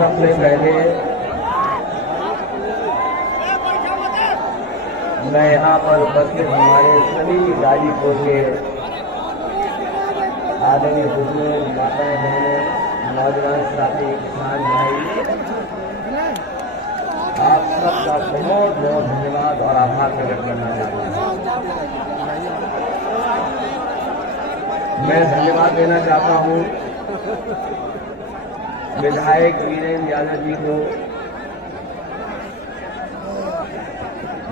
सबसे पहले मैं यहाँ पर उपस्थित हमारे सभी गाजीपुर के आदरणीय बुजुर्ग, माताएं, बहनें, नौजवान साथी, किसान भाई, आप सबका बहुत बहुत धन्यवाद और आभार प्रकट करना चाहता हूँ। मैं धन्यवाद देना चाहता हूँ विधायक वीरेंद्र यादव जी को,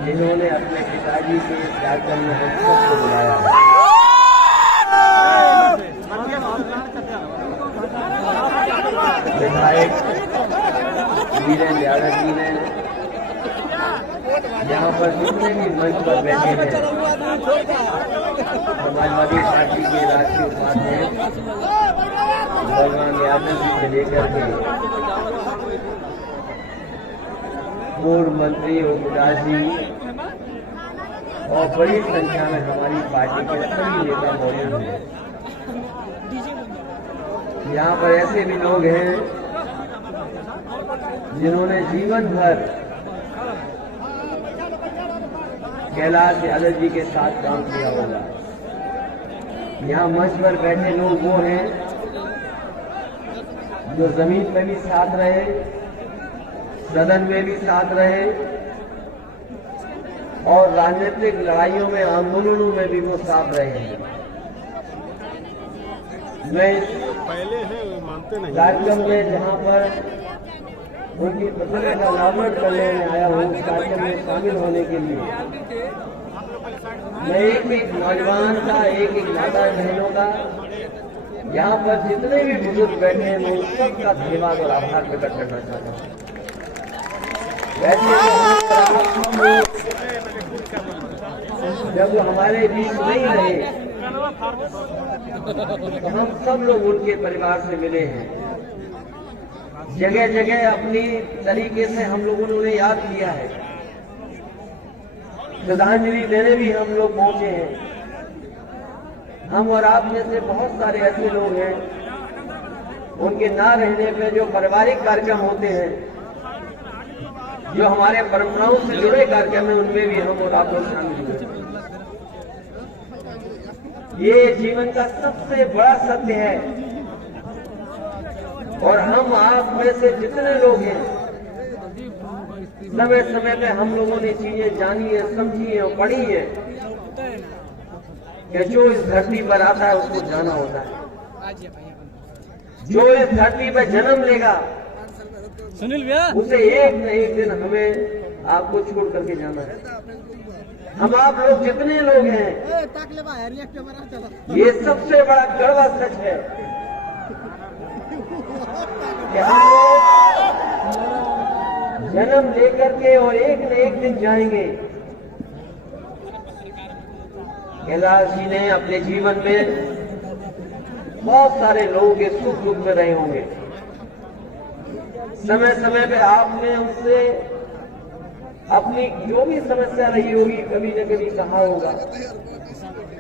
जिन्होंने अपने पिताजी के कार्यक्रम में हम सबको बुलाया है। विधायक वीरेंद्र यादव जी ने यहाँ पर जितने भी मंच पर बैठे हैं, समाजवादी पार्टी के राष्ट्रीय उपाध्यक्ष भगवान यादव जी से लेकर के पूर्व मंत्री ओम प्रकाश जी और बड़ी संख्या में हमारी पार्टी के सभी नेता मौजूद हैं। यहाँ पर ऐसे भी लोग हैं जिन्होंने जीवन भर कैलाश यादव जी के साथ काम किया होगा। यहाँ मंच पर बैठे लोग वो हैं जो जमीन पर भी साथ रहे, सदन में भी साथ रहे और राजनीतिक लड़ाइयों में, आंदोलनों में भी वो साथ रहे हैं। मैं कार्यक्रम में जहां पर उनकी प्रतिमा का अनावरण करने में आया हूँ, उस कार्यक्रम में शामिल होने के लिए मैं एक एक नौजवान का, एक एक माता बहनों का, यहाँ पर जितने भी बुजुर्ग बैठे हैं, मैं उन सबका धन्यवाद और आभार प्रकट करना चाहता हूँ। जब वो हमारे बीच नहीं रहे तो हम सब लोग उनके परिवार से मिले हैं। जगह जगह अपनी तरीके से हम लोगों ने उन्हें याद किया है, श्रद्धांजलि देने भी हम लोग पहुंचे हैं। हम और आप में से बहुत सारे ऐसे लोग हैं, उनके ना रहने पे जो पारिवारिक कार्यक्रम होते हैं, जो हमारे परंपराओं से जुड़े कार्यक्रम है, उनमें भी हम और आप लोग शामिल हुए। ये जीवन का सबसे बड़ा सत्य है और हम आप में से जितने लोग हैं, समय समय पे हम लोगों ने चीजें जानी है, समझी है और पढ़ी है कि जो इस धरती पर आता है उसको जाना होता है। जो इस धरती पर जन्म लेगा सुनील भैया, उसे एक न एक दिन हमें आपको छोड़ करके जाना है। हम आप लोग जितने लोग हैं, ये सबसे बड़ा कड़वा सच है कि हम लोग जन्म लेकर के और एक न एक दिन जाएंगे। कैलाश जी ने अपने जीवन में बहुत सारे लोगों के सुख दुख में रहे होंगे। समय समय पे आपने उससे अपनी जो भी समस्या रही होगी, कभी न कभी कहा होगा।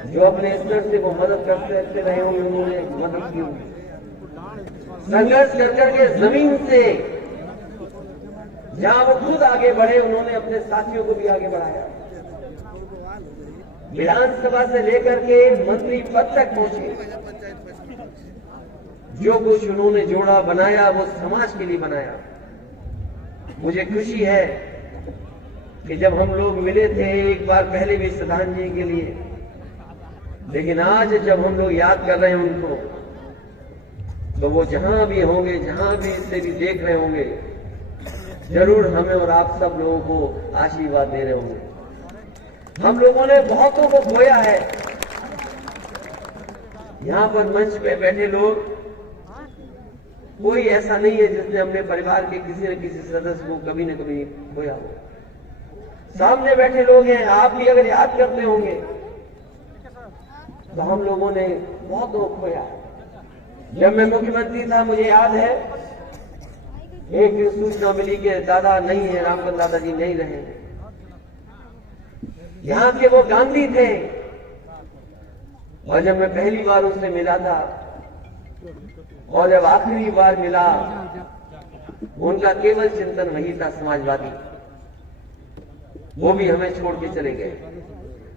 जो अपने स्तर से वो मदद करते रहे होंगे, उन्होंने मदद की होगी। संघर्ष कर करके जमीन से जहां वो खुद आगे बढ़े, उन्होंने अपने साथियों को भी आगे बढ़ाया। विधानसभा से लेकर के मंत्री पद तक पहुंचे। जो कुछ उन्होंने जोड़ा, बनाया, वो समाज के लिए बनाया। मुझे खुशी है कि जब हम लोग मिले थे एक बार पहले भी श्रद्धांजलि के लिए, लेकिन आज जब हम लोग याद कर रहे हैं उनको, तो वो जहां भी होंगे, जहां भी इसे भी देख रहे होंगे, जरूर हमें और आप सब लोगों को आशीर्वाद दे रहे होंगे। हम लोगों ने बहुतों को खोया है। यहाँ पर मंच पे बैठे लोग, कोई ऐसा नहीं है जिसने अपने परिवार के किसी न किसी सदस्य को कभी न कभी खोया हो। सामने बैठे लोग हैं, आप भी अगर याद करते होंगे तो हम लोगों ने बहुतों को खोया। जब मैं मुख्यमंत्री था, मुझे याद है एक सूचना मिली कि दादा नहीं है, रामचंद्र दादाजी नहीं रहे। यहाँ के वो गांधी थे और जब मैं पहली बार उससे मिला था और जब आखिरी बार मिला, उनका केवल चिंतन वही था समाजवादी। वो भी हमें छोड़ के चले गए।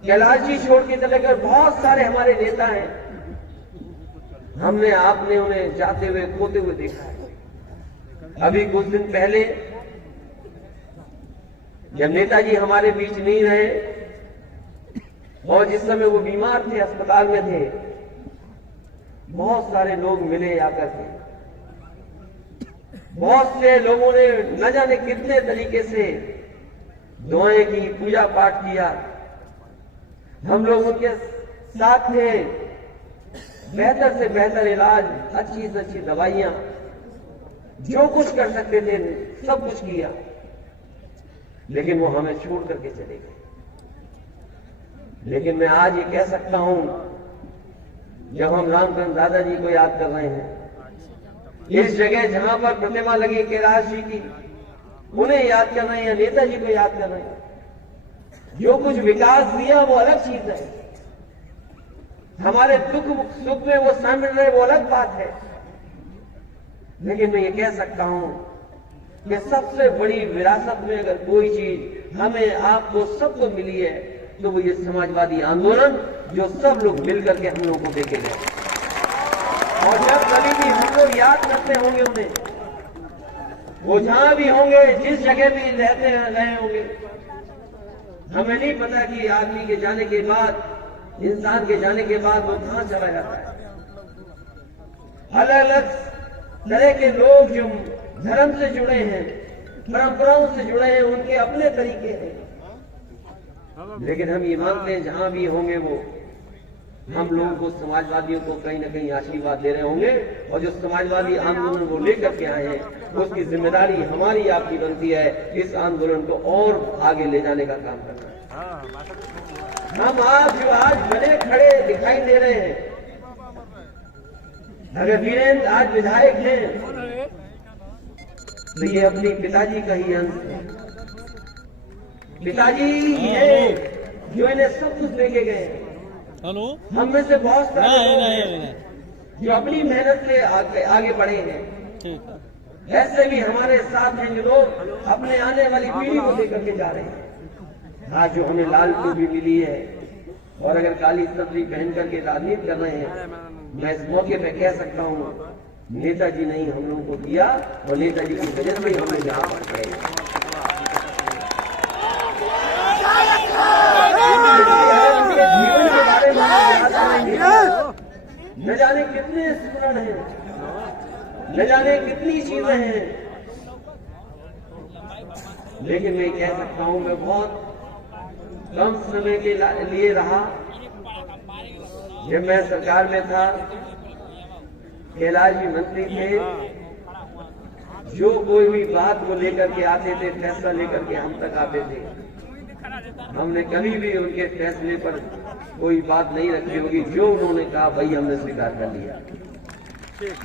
कैलाश जी छोड़ के चले गए। बहुत सारे हमारे नेता हैं, हमने आपने उन्हें जाते हुए खोते हुए देखा है। अभी कुछ दिन पहले जब नेताजी हमारे बीच नहीं रहे और जिस समय वो बीमार थे, अस्पताल में थे, बहुत सारे लोग मिले आकर के। बहुत से लोगों ने न जाने कितने तरीके से दुआएं की, पूजा पाठ किया। हम लोग उनके साथ थे। बेहतर से बेहतर इलाज, अच्छी से अच्छी दवाइयां, जो कुछ कर सकते थे सब कुछ किया, लेकिन वो हमें छोड़ करके चले गए। लेकिन मैं आज ये कह सकता हूं, जब हम रामचंद्र दादाजी को याद कर रहे हैं, इस जगह जहां पर प्रतिमा लगी कैलाश जी की, उन्हें याद कर रहे हैं, नेताजी को याद कर रहे हैं। जो कुछ विकास दिया वो अलग चीज है, हमारे दुख सुख में वो शामिल रहे वो अलग बात है। लेकिन मैं ये कह सकता हूं कि सबसे बड़ी विरासत में अगर कोई चीज हमें, आपको, सबको मिली है तो वो ये समाजवादी आंदोलन, जो सब लोग मिलकर के हम लोगों को देके गए। और जब कभी भी हम लोग याद करते होंगे उन्हें, वो जहां भी होंगे, जिस जगह भी रहते रहे होंगे, हमें नहीं पता कि आदमी के जाने के बाद, इंसान के जाने के बाद वो कहां चला जाता है। अलग अलग तरह के लोग जो धर्म से जुड़े हैं, परंपराओं से जुड़े हैं, उनके अपने तरीके हैं। लेकिन हम ये मानते हैं जहां भी होंगे वो हम लोगों को, समाजवादियों को कहीं ना कहीं आशीर्वाद दे रहे होंगे। और जो समाजवादी आंदोलन वो लेकर के आए हैं, उसकी जिम्मेदारी हमारी आपकी बनती है इस आंदोलन को और आगे ले जाने का काम करना है। हम आप जो आज बने खड़े दिखाई दे रहे हैं, अगर वीरेंद्र आज विधायक हैं तो ये अपने पिताजी का ही अंश है। पिताजी ये जो इन्हें सब कुछ लेके गए। हेलो, हम में से बहुत सारे लोग हैं जो अपनी मेहनत से आगे बढ़े हैं। ऐसे भी हमारे साथ हैं जो लोग अपने आने वाली पीढ़ी को लेकर के जा रहे हैं। आज जो हमें लाल टोपी मिली है और अगर काली सब्जी पहन करके राजनीति कर रहे हैं, मैं इस मौके पे कह सकता हूँ, नेताजी नहीं हम लोगों को दिया और नेताजी की वजह से हम लोग यहाँ पर खड़े। जीवन के बारे में याद करेंगे, न जाने कितने स्मरण हैं, न जाने कितनी चीजें हैं। लेकिन मैं कह सकता हूं, मैं बहुत कम समय के लिए रहा। जब मैं सरकार में था, कैलाश जी मंत्री थे, जो कोई भी बात वो लेकर के आते थे, फैसला लेकर के हम तक आते थे। हमने कभी भी उनके फैसले पर कोई बात नहीं रखी होगी। जो उन्होंने कहा वही हमने स्वीकार कर लिया।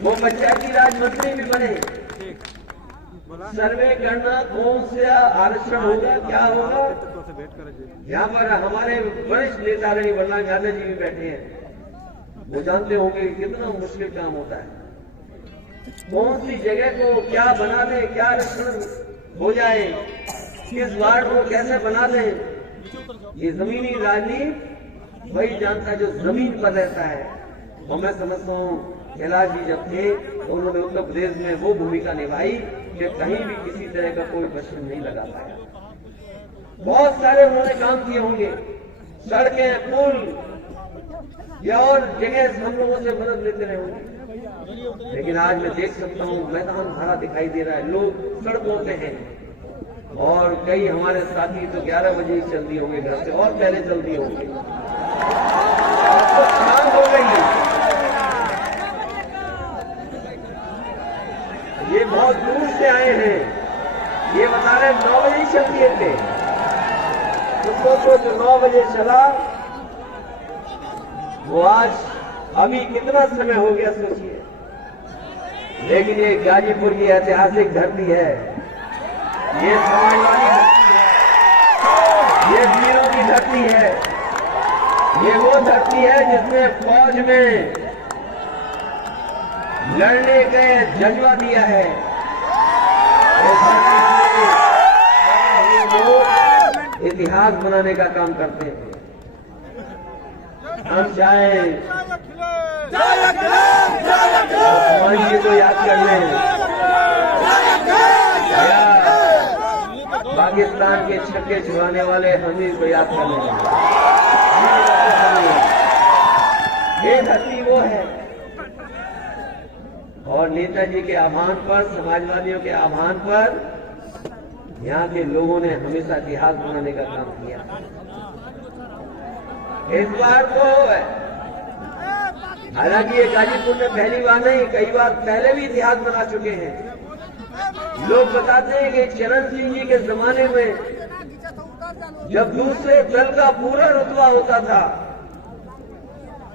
वो पंचायती राज मंत्री भी बने। सर्वे करना कौन से आरक्षण होगा, क्या होगा, यहाँ पर हमारे वरिष्ठ नेता रही वल्लभ यादव जी भी बैठे हैं। वो जानते होंगे कितना मुश्किल काम होता है। कौन सी जगह को क्या बना दे, क्या आरक्षण हो जाए, किस वार्ड को कैसे बना दे, ये जमीनी राजनीति वही जानता है जो जमीन पर रहता है। और मैं समझता हूँ कैलाश जी जब थे तो उन्होंने उत्तर प्रदेश में वो भूमिका निभाई कि कहीं भी किसी तरह का कोई प्रश्न नहीं लगा पाया। बहुत सारे उन्होंने काम किए होंगे, सड़कें, पुल या और जगह हम लोगों से मदद लेते रहे होंगे। लेकिन आज मैं देख सकता हूँ मैदान भरा दिखाई दे रहा है, लोग सड़कों पे हैं। और कई हमारे साथी तो 11 बजे ही चल दिए होंगे घर से, और पहले चल दिए होंगे। शाम हो गई है। ये बहुत दूर से आए हैं, ये बता रहे 9 बजे ही चल दिए थे। तो सोचो जो 9 बजे चला वो आज अभी कितना समय हो गया सोचिए। लेकिन ये गाजीपुर की ऐतिहासिक धरती है, ये समाजवादी धरती है, ये वीरों की धरती है, ये वो धरती है जिसने फौज में लड़ने का जज्बा दिया है। इतिहास बनाने का काम करते हैं। हम चाहे भगवान जी को याद कर लें या पाकिस्तान के छक्के छुड़ाने वाले हमीर को याद कर लें, ये धरती वो है। और नेताजी के आह्वान पर, समाजवादियों के आह्वान पर यहाँ के लोगों ने हमेशा इतिहास बनाने का काम किया। इस बार तो हालांकि ये गाजीपुर में पहली बार नहीं, कई बार पहले भी इतिहास बना चुके हैं। लोग बताते हैं कि चरण सिंह जी के जमाने में जब दूसरे दल का पूरा रुतबा होता था,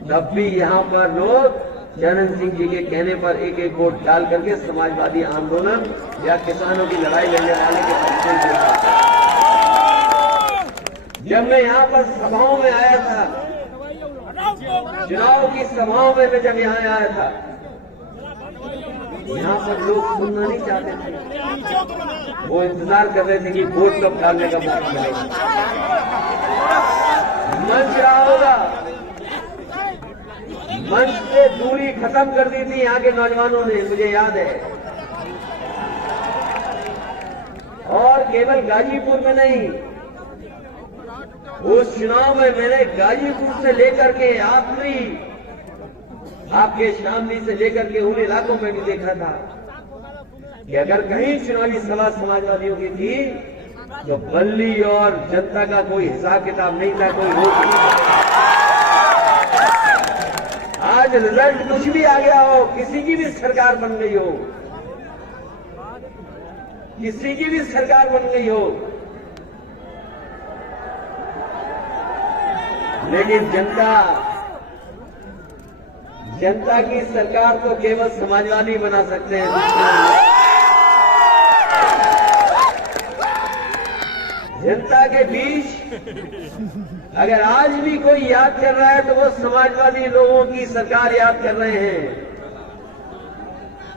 तब भी यहाँ पर लोग चरण सिंह जी के कहने पर एक एक वोट डाल करके समाजवादी आंदोलन या किसानों की लड़ाई लड़ने वाले के पक्ष में। जब मैं यहाँ पर सभाओं में आया था, चुनाव की सभाओं में मैं जब यहाँ आया था, यहाँ पर लोग सुनना नहीं चाहते थे। वो इंतजार कर रहे थे कि वोट कब डालने का मौका मिलेगा। मंच रहा होगा, मंच से दूरी खत्म कर दी थी यहाँ के नौजवानों ने, मुझे याद है। और केवल गाजीपुर में नहीं, उस चुनाव में मैंने गाजीपुर से लेकर के आखिरी आपके शामली से लेकर के उन इलाकों में भी देखा था कि अगर कहीं चुनावी सभा समाजवादियों की थी तो बल्ली और जनता का कोई हिसाब किताब नहीं था, कोई रोक नहीं था। आज रिजल्ट कुछ भी आ गया हो, किसी की भी सरकार बन गई हो, किसी की भी सरकार बन गई हो, लेकिन जनता की सरकार तो केवल समाजवादी बना सकते हैं। जनता के बीच अगर आज भी कोई याद कर रहा है तो वो समाजवादी लोगों की सरकार याद कर रहे हैं।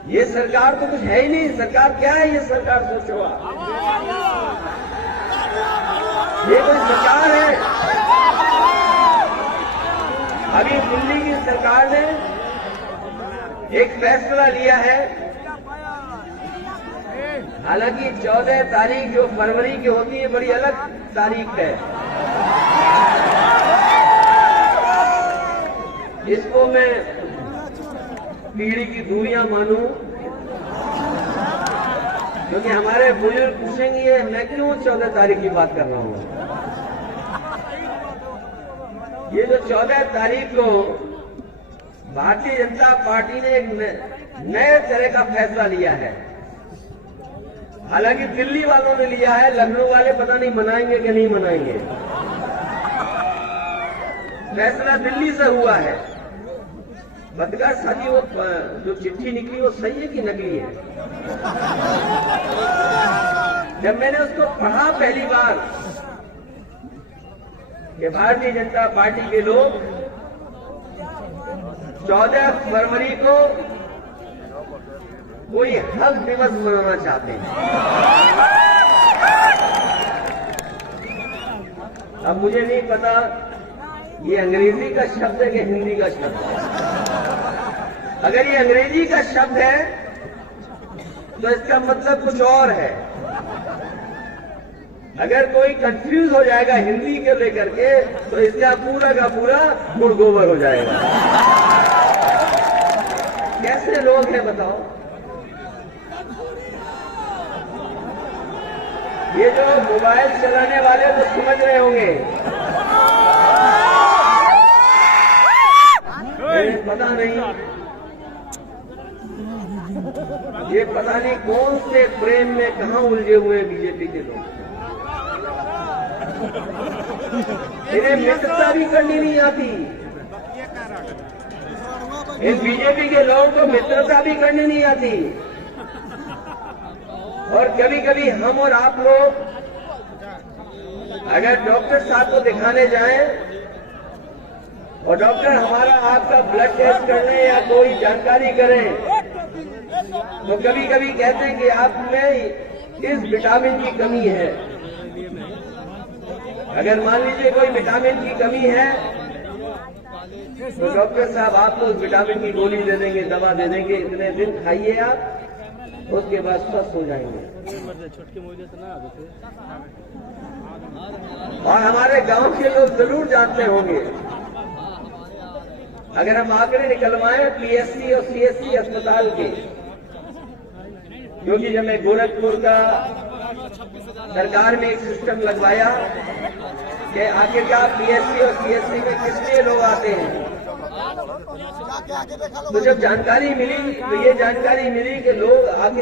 ये सरकार तो कुछ है ही नहीं। सरकार क्या है? ये सरकार सोचो, ये कोई सरकार है? अभी दिल्ली की सरकार ने एक फैसला लिया है, हालांकि 14 तारीख जो फरवरी की होती है बड़ी अलग तारीख है। इसको मैं पीढ़ी की दूरियां मानूं, क्योंकि हमारे बुजुर्ग पूछेंगे मैं क्यों 14 तारीख की बात कर रहा हूं। ये जो 14 तारीख को भारतीय जनता पार्टी ने एक नए तरह का फैसला लिया है। हालांकि दिल्ली वालों ने लिया है, लखनऊ वाले पता नहीं मनाएंगे कि नहीं मनाएंगे। फैसला दिल्ली से हुआ है। बदकार साथी, वो जो चिट्ठी निकली वो सही है कि नकली है? जब मैंने उसको पढ़ा पहली बार कि भारतीय जनता पार्टी के लोग 14 फरवरी को कोई हक दिवस मनाना चाहते हैं। अब मुझे नहीं पता ये अंग्रेजी का शब्द है कि हिंदी का शब्द है। अगर ये अंग्रेजी का शब्द है तो इसका मतलब कुछ और है। अगर कोई कंफ्यूज हो जाएगा हिंदी को लेकर के तो इसका पूरा का पूरा गुड़ गोबर हो जाएगा। कैसे लोग हैं बताओ? ये जो मोबाइल चलाने वाले तो समझ रहे होंगे, पता नहीं, ये पता नहीं कौन से प्रेम में कहां उलझे हुए बीजेपी के लोग। इन्हें मित्रता भी करनी नहीं आती। इन बीजेपी के लोगों को मित्रता भी करनी नहीं आती। और कभी कभी हम और आप लोग अगर डॉक्टर साहब को दिखाने जाएं और डॉक्टर हमारा आपका ब्लड टेस्ट करने या कोई जानकारी करें तो कभी कभी कहते हैं कि आप में इस विटामिन की कमी है। अगर मान लीजिए कोई विटामिन की कमी है तो डॉक्टर साहब आपको उस विटामिन की गोली दे देंगे, दवा दे देंगे, इतने दिन खाइए आप, उसके बाद स्वस्थ हो जाएंगे। और हमारे गांव के लोग जरूर जानते होंगे, अगर हम आंकड़े निकलवाएं पीएससी और सीएससी अस्पताल के, क्योंकि जब मैं गोरखपुर का सरकार में एक सिस्टम लगवाया कि आखिरकार पीएससी और सीएससी में किस लिए लोग आते हैं, तो जब जानकारी मिली तो ये जानकारी मिली कि लोग आगे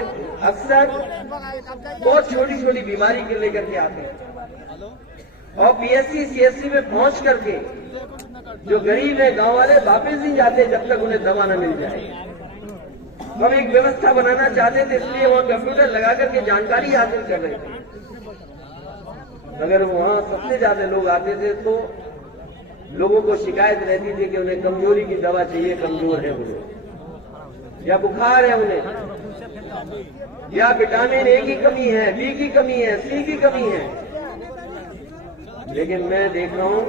अक्सर बहुत छोटी छोटी बीमारी के लेकर के आते हैं और पीएससी सीएससी में पहुंच करके जो गरीब है गांव वाले वापस नहीं जाते जब तक उन्हें दवा न मिल जाए। तो हम एक व्यवस्था बनाना चाहते थे, इसलिए वहां कंप्यूटर लगा करके जानकारी हासिल कर रहे थे। अगर वहां सबसे ज्यादा लोग आते थे तो लोगों को शिकायत रहती थी कि उन्हें कमजोरी की दवा चाहिए, कमजोर है वो लोग, या बुखार है उन्हें, या विटामिन ए की कमी है, बी की कमी है, सी की कमी है। लेकिन मैं देख रहा हूं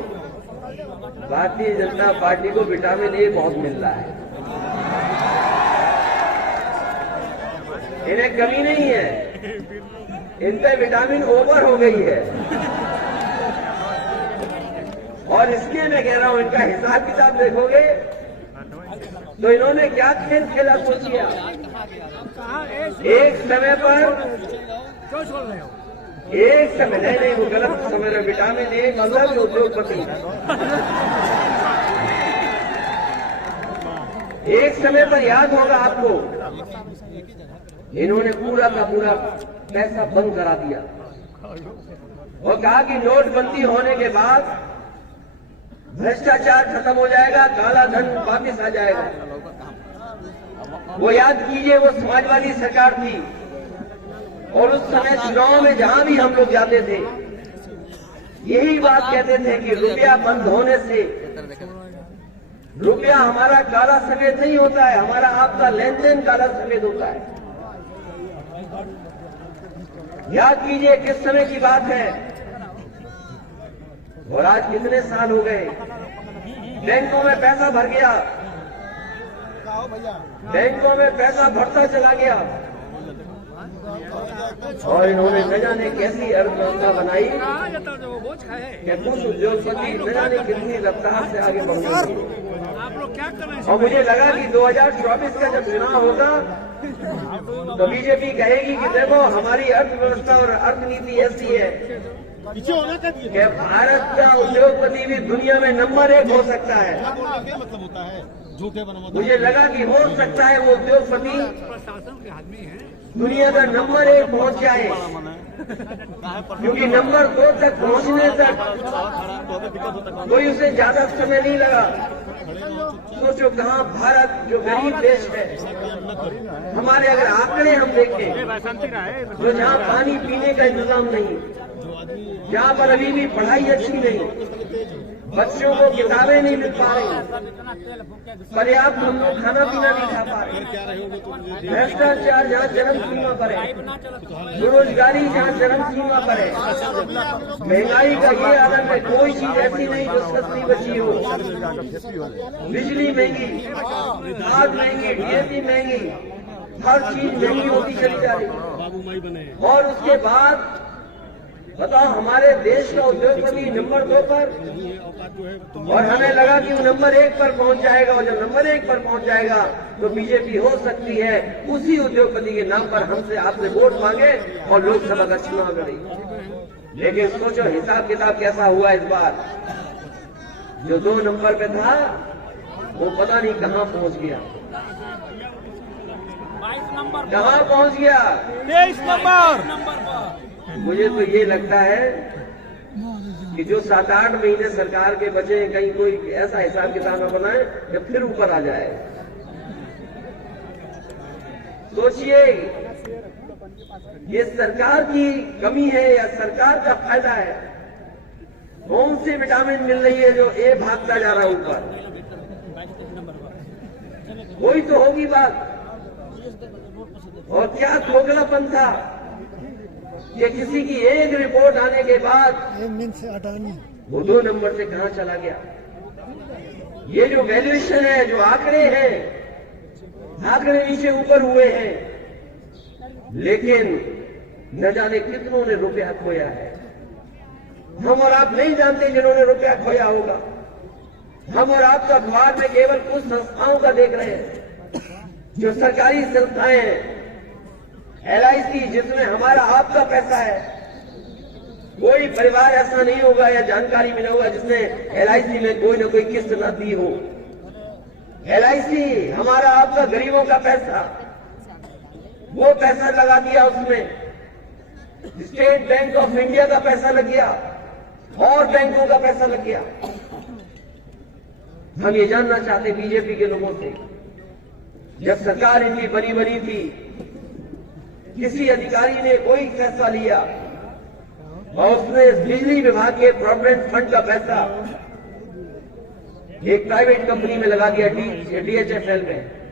भारतीय जनता पार्टी को विटामिन ए बहुत मिल रहा है, इन्हें कमी नहीं है, इन पे विटामिन ओवर हो गई है। और इसलिए मैं कह रहा हूं, इनका हिसाब किताब देखोगे तो इन्होंने क्या खेल खेला सोचिए। एक समय नहीं, वो गलत समय में विटामिन ए मतलब उद्योगपति, एक समय पर याद होगा आपको, इन्होंने पूरा का पूरा पैसा बंद करा दिया और कहा कि नोटबंदी होने के बाद भ्रष्टाचार खत्म हो जाएगा, काला धन वापस आ जाएगा। वो याद कीजिए, वो समाजवादी सरकार थी और उस समय चुनाव में जहां भी हम लोग जाते थे यही बात कहते थे कि रुपया बंद होने से रुपया हमारा काला सफेद नहीं होता है, हमारा आपका लेन देन काला सफेद होता है। याद कीजिए किस समय की बात है, और आज कितने साल हो गए, बैंकों में पैसा भर गया, बैंकों में पैसा भरता चला गया और इन्होंने न जाने कैसी अर्थव्यवस्था बनाई कि कुछ उद्योगपति न जाने कितनी रफ्तार से आगे बढ़ गए। और मुझे लगा कि 2024 का जब चुनाव होगा तो बीजेपी कहेगी कि देखो हमारी अर्थव्यवस्था और अर्थनीति ऐसी है कि भारत का उद्योगपति भी दुनिया में नंबर 1 हो सकता है। मतलब होता है मुझे लगा कि हो सकता है वो उद्योगपति दुनिया का नंबर 1 पहुंच जाए, क्योंकि नंबर 2 तक पहुंचने तक कोई उसे ज्यादा समय नहीं लगा। सोचो कहाँ भारत जो गरीब देश है, हमारे अगर आंकड़े हम देखें तो जहाँ पानी पीने का इंतजाम नहीं, जहाँ पर अभी भी पढ़ाई अच्छी नहीं, बच्चों को किताबें नहीं मिल पा रही, पर्याप्त हम लोग खाना पीना नहीं खा पा रहे, भ्रष्टाचार जहाँ चरम सीमा पर है, बेरोजगारी जहाँ चरम सीमा पर है, महंगाई का ये आदत है, कोई चीज ऐसी नहीं जो सस्ती बची हो, बिजली महंगी, खाद महंगी, डीएपी महंगी, हर चीज महंगी होती चली जा रही। और उसके बाद बताओ हमारे देश का उद्योगपति नंबर 2 पर, और हमें लगा कि वो नंबर 1 पर पहुंच जाएगा, और जब नंबर 1 पर पहुंच जाएगा तो बीजेपी हो सकती है उसी उद्योगपति के नाम पर हमसे आपसे वोट मांगे और लोकसभा का चुनाव लड़े। लेकिन सोचो हिसाब किताब कैसा हुआ इस बार, जो 2 नंबर पे था वो पता नहीं कहां पहुंच गया, कहां पहुंच गया, 23 नंबर। मुझे तो ये लगता है कि जो 7-8 महीने सरकार के बचे कहीं कोई ऐसा हिसाब किताब न बनाए कि फिर ऊपर आ जाए। सोचिए ये सरकार की कमी है या सरकार का फायदा है? कौन सी विटामिन मिल रही है जो ए भागता जा रहा है ऊपर? कोई तो होगी बात। और क्या खोखलापन था कि किसी की एक रिपोर्ट आने के बाद से अडानी वो 2 नंबर से कहां चला गया। ये जो वैल्यूएशन है, जो आंकड़े हैं, आंकड़े नीचे ऊपर हुए हैं, लेकिन न जाने कितनों ने रुपया खोया है। हम और आप नहीं जानते जिन्होंने रुपया खोया होगा। हम और आप तो अखबार में केवल कुछ संस्थाओं का देख रहे हैं, जो सरकारी संस्थाएं हैं, LIC जिसमें हमारा आपका पैसा है। कोई परिवार ऐसा नहीं होगा या जानकारी मिला होगा जिसने LIC में कोई न कोई किस्त न दी हो। LIC हमारा आपका गरीबों का पैसा, वो पैसा लगा दिया उसमें। स्टेट बैंक ऑफ इंडिया का पैसा लग गया और बैंकों का पैसा लग गया। हम ये जानना चाहते बीजेपी के लोगों से, जब सरकार इनकी बनी थी, किसी अधिकारी ने कोई फैसला लिया और उसने बिजली विभाग के प्रोविडेंट फंड का पैसा एक प्राइवेट कंपनी में लगा दिया, DHFL में।